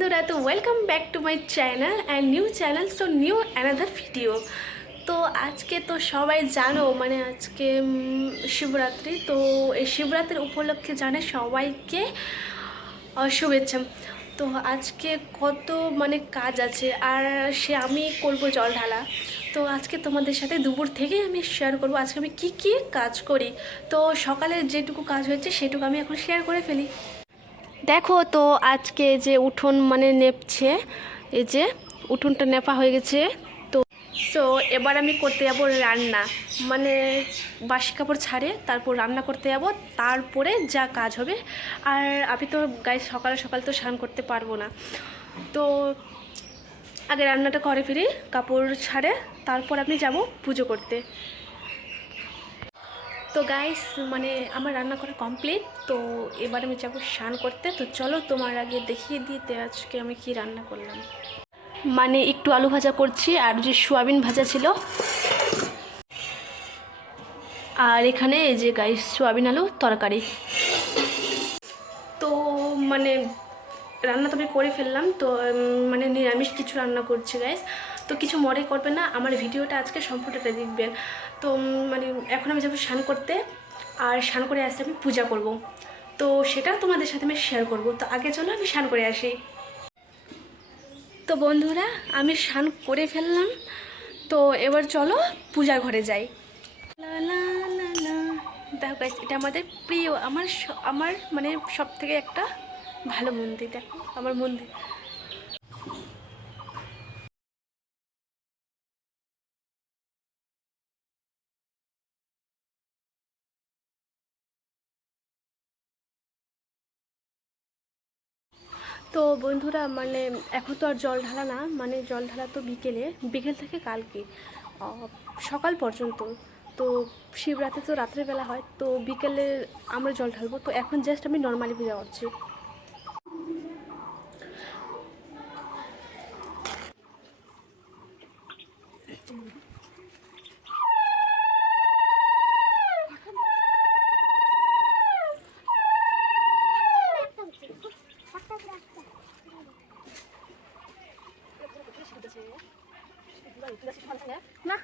বন্ধুরা, তো welcome back to my channel and new channel, so new another video. তো আজকে তো সবাই জানো মানে আজকে শিবরাত্রি। তো এই শিবরাত্রির উপলক্ষে জানে সবাইকে শুভেচ্ছা। তো আজকে কত মানে কাজ আছে, আর সে আমি করব জল ঢালা। তো আজকে তোমাদের সাথে দুপুর থেকেই আমি শেয়ার করব আজকে আমি কি কি কাজ করি। তো সকালে যেটুকু কাজ হয়েছে সেটুকু আমি এখন শেয়ার করে ফেলি। দেখো, তো আজকে যে উঠোন মানে নেপছে, এই যে উঠোনটা নেপা হয়ে গেছে। তো সো এবার আমি করতে যাবো রান্না, মানে বাসি কাপড় ছাড়ে তারপর রান্না করতে যাব, তারপরে যা কাজ হবে। আর আমি তো গায়ে সকাল সকাল তো স্নান করতে পারবো না, তো আগে রান্নাটা করে ফিরি, কাপড় ছাড়ে তারপর আমি যাব পুজো করতে। তো গাইস মানে আমার রান্না করা কমপ্লিট। তো এবার আমি যাবো স্নান করতে। তো চলো তোমার আগে দেখিয়ে দিতে আজকে আমি কি রান্না করলাম। মানে একটু আলু ভাজা করছি, আর যে সোয়াবিন ভাজা ছিল, আর এখানে এই যে গাইস সোয়াবিন আলু তরকারি। তো মানে রান্না তো আমি করে ফেললাম। তো মানে নিরামিষ কিছু রান্না করছি গাইস। তো কিছু মনে করবেন না, আমার ভিডিওটা আজকে সম্পূর্ণটা দেখবেন। তো মানে এখন আমি যাবো স্নান করতে, আর স্নান করে আসলে আমি পূজা করব। তো সেটা তোমাদের সাথে আমি শেয়ার করব। তো আগে চলো আমি স্নান করে আসি। তো বন্ধুরা, আমি স্নান করে ফেললাম। তো এবার চলো পূজা ঘরে যাই। লা লা লা লা। দেখো গাইস, এটা আমাদের প্রিয়, আমার মানে সব থেকে একটা ভালো মন্দির। দেখো আমার মন্দির। তো বন্ধুরা মানে এখন তো আর জল ঢালা না, মানে জল ঢালা তো বিকেলে, বিকেল থেকে কালকে সকাল পর্যন্ত। তো শিবরাত্রি তো রাত্রেবেলা হয়, তো বিকেলে আমরা জল ঢালবো। তো এখন জাস্ট আমি নর্মালি পূজা করছি। না,